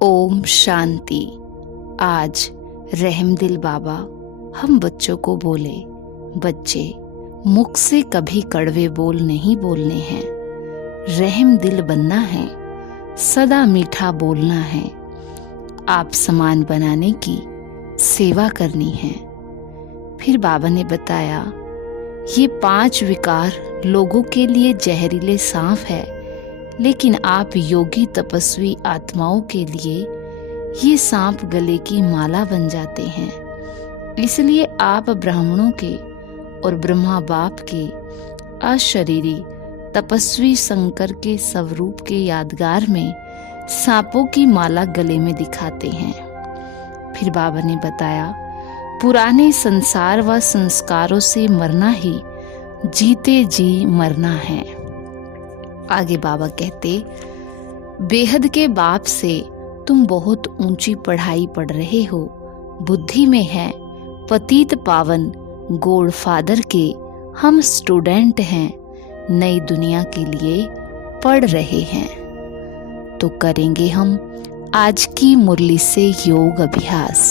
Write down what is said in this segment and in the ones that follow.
ओम शांति। आज रहमदिल बाबा हम बच्चों को बोले, बच्चे मुख से कभी कड़वे बोल नहीं बोलने हैं, रहमदिल बनना है, सदा मीठा बोलना है, आप समान बनाने की सेवा करनी है। फिर बाबा ने बताया, ये 5 विकार लोगों के लिए जहरीले सांप है, लेकिन आप योगी तपस्वी आत्माओं के लिए ये सांप गले की माला बन जाते हैं। इसलिए आप ब्राह्मणों के और ब्रह्मा बाप के अशरीरी तपस्वी शंकर के स्वरूप के यादगार में सांपों की माला गले में दिखाते हैं। फिर बाबा ने बताया, पुराने संसार व संस्कारों से मरना ही जीते जी मरना है। आगे बाबा कहते, बेहद के बाप से तुम बहुत ऊंची पढ़ाई पढ़ रहे हो, बुद्धि में है पतित पावन गॉड फादर के हम स्टूडेंट हैं, नई दुनिया के लिए पढ़ रहे हैं। तो करेंगे हम आज की मुरली से योग अभ्यास।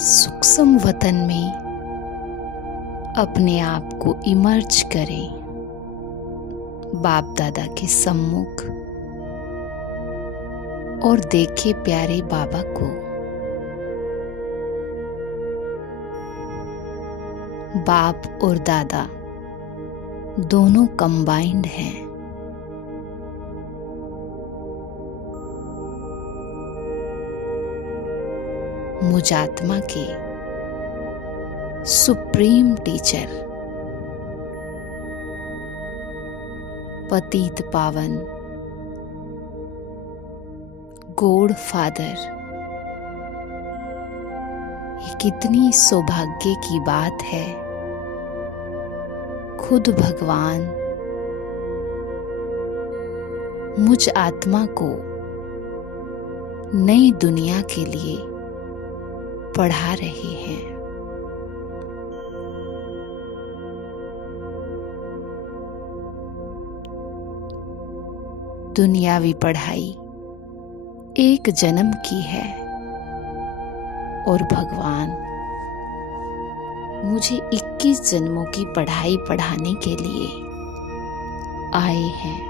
सूक्ष्म वतन में अपने आप को इमर्ज करें, बाप दादा के सम्मुख, और देखे प्यारे बाबा को। बाप और दादा दोनों कंबाइंड हैं। मुझ आत्मा के सुप्रीम टीचर, पतित पावन गॉड फादर। ये कितनी सौभाग्य की बात है, खुद भगवान मुझ आत्मा को नई दुनिया के लिए पढ़ा रहे हैं। दुनियावी पढ़ाई एक जन्म की है और भगवान मुझे 21 जन्मों की पढ़ाई पढ़ाने के लिए आए हैं।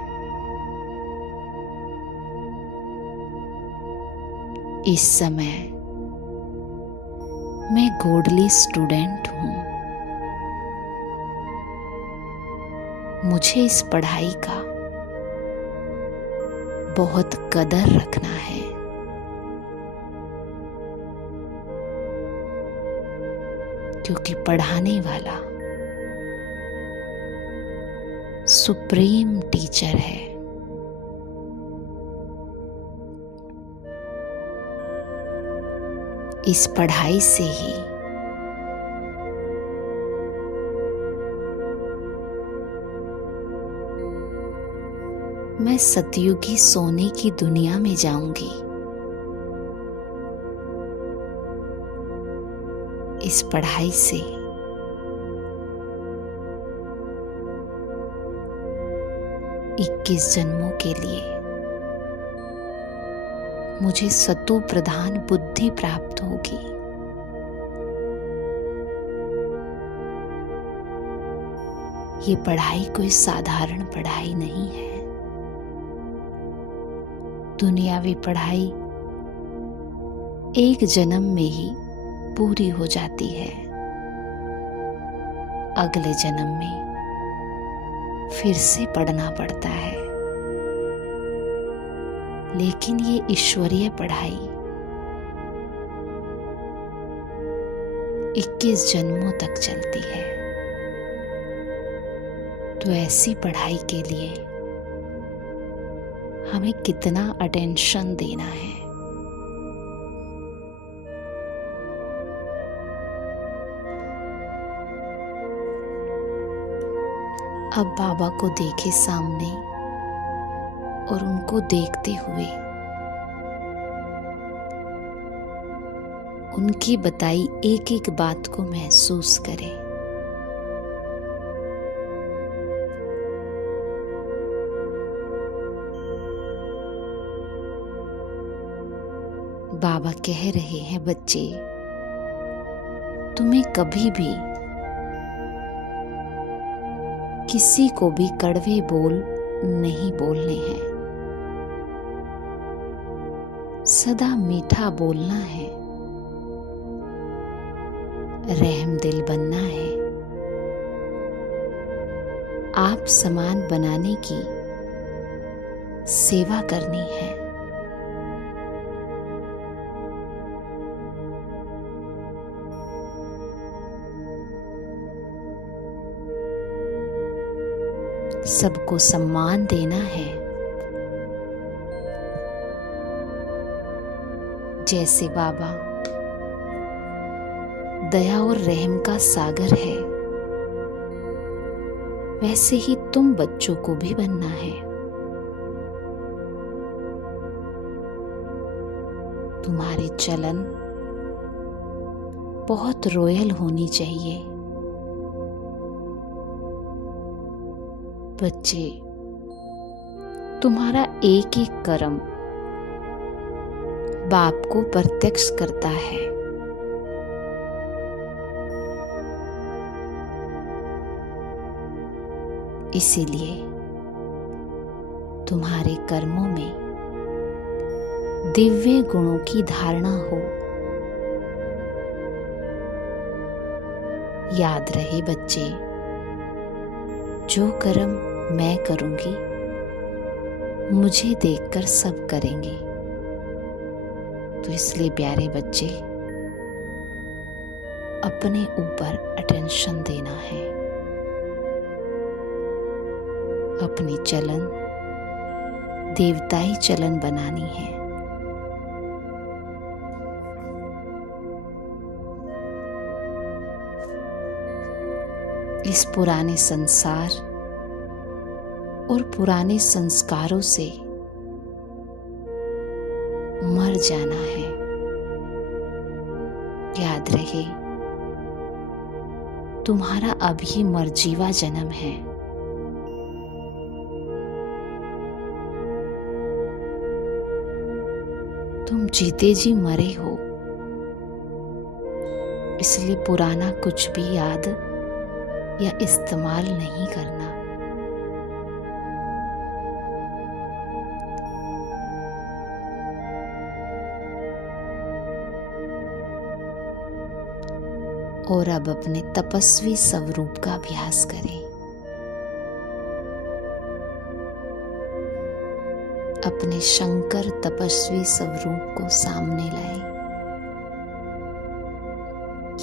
इस समय मैं गॉडली स्टूडेंट हूं। मुझे इस पढ़ाई का बहुत कदर रखना है, क्योंकि पढ़ाने वाला सुप्रीम टीचर है। इस पढ़ाई से ही मैं सतयुगी सोने की दुनिया में जाऊंगी। इस पढ़ाई से इक्कीस जन्मों के लिए मुझे सतो प्रधान बुद्धि प्राप्त होगी। ये पढ़ाई कोई साधारण पढ़ाई नहीं है। दुनियावी पढ़ाई एक जन्म में ही पूरी हो जाती है, अगले जन्म में फिर से पढ़ना पड़ता है। लेकिन ये ईश्वरीय पढ़ाई 21 जन्मों तक चलती है। तो ऐसी पढ़ाई के लिए हमें कितना अटेंशन देना है। अब बाबा को देखे सामने और उनको देखते हुए उनकी बताई एक एक बात को महसूस करें। बाबा कह रहे हैं बच्चे, तुम्हें कभी भी किसी को भी कड़वे बोल नहीं बोलने हैं, सदा मीठा बोलना है, रहम दिल बनना है, आप समान बनाने की सेवा करनी है। सबको सम्मान देना है, जैसे बाबा दया और रहम का सागर है, वैसे ही तुम बच्चों को भी बनना है। तुम्हारी चलन बहुत रॉयल होनी चाहिए। बच्चे, तुम्हारा एक एक कर्म बाप को प्रत्यक्ष करता है। इसीलिए तुम्हारे कर्मों में दिव्य गुणों की धारणा हो। याद रहे बच्चे, जो कर्म मैं करूंगी मुझे देखकर सब करेंगे। तो इसलिए प्यारे बच्चे, अपने ऊपर अटेंशन देना है, अपनी चलन देवताई चलन बनानी है। इस पुराने संसार और पुराने संस्कारों से मर जाना है। याद रहे, तुम्हारा अभी मरजीवा जन्म है। तुम जीते जी मरे हो, इसलिए पुराना कुछ भी याद या इस्तेमाल नहीं करना। और अब अपने तपस्वी स्वरूप का अभ्यास करें। अपने शंकर तपस्वी स्वरूप को सामने लाए।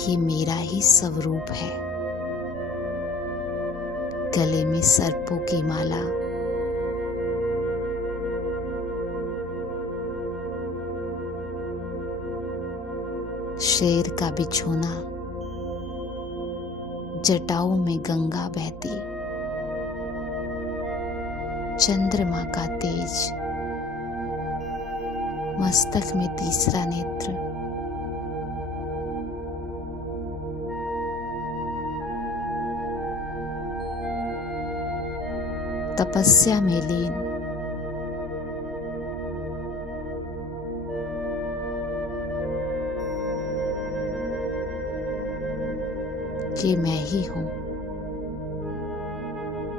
ये मेरा ही स्वरूप है। गले में सर्पों की माला, शेर का बिछोना, जटाओं में गंगा बहती, चंद्रमा का तेज, मस्तक में तीसरा नेत्र, तपस्या में लीन, ये मैं ही हूं।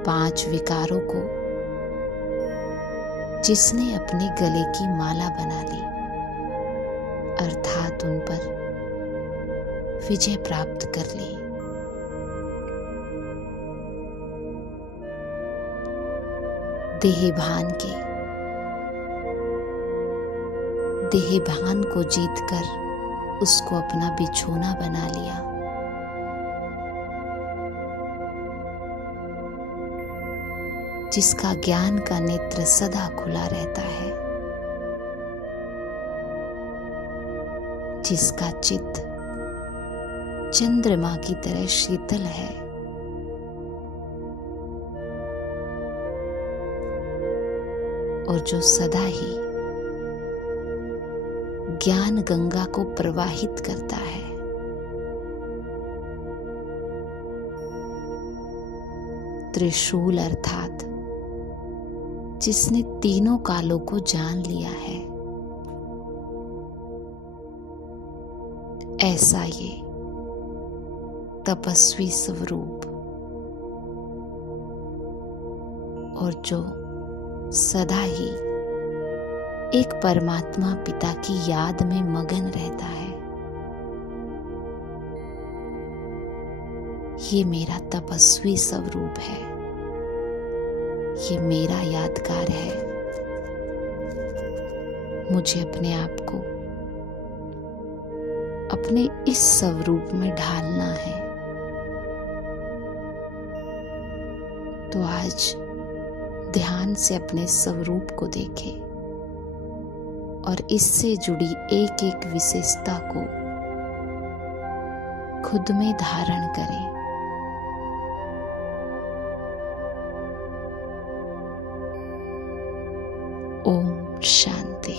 5 विकारों को जिसने अपने गले की माला बना ली, अर्थात उन पर विजय प्राप्त कर ली। देहभान को जीतकर उसको अपना बिछोना बना लिया। जिसका ज्ञान का नेत्र सदा खुला रहता है, जिसका चित्त चंद्रमा की तरह शीतल है, और जो सदा ही ज्ञान गंगा को प्रवाहित करता है। त्रिशूल अर्थात जिसने तीनों कालों को जान लिया है। ऐसा ये तपस्वी स्वरूप, और जो सदा ही एक परमात्मा पिता की याद में मगन रहता है, ये मेरा तपस्वी स्वरूप है, ये मेरा यादगार है। मुझे अपने आप को अपने इस स्वरूप में ढालना है। तो आज ध्यान से अपने स्वरूप को देखें और इससे जुड़ी एक एक विशेषता को खुद में धारण करें। ओम शांति।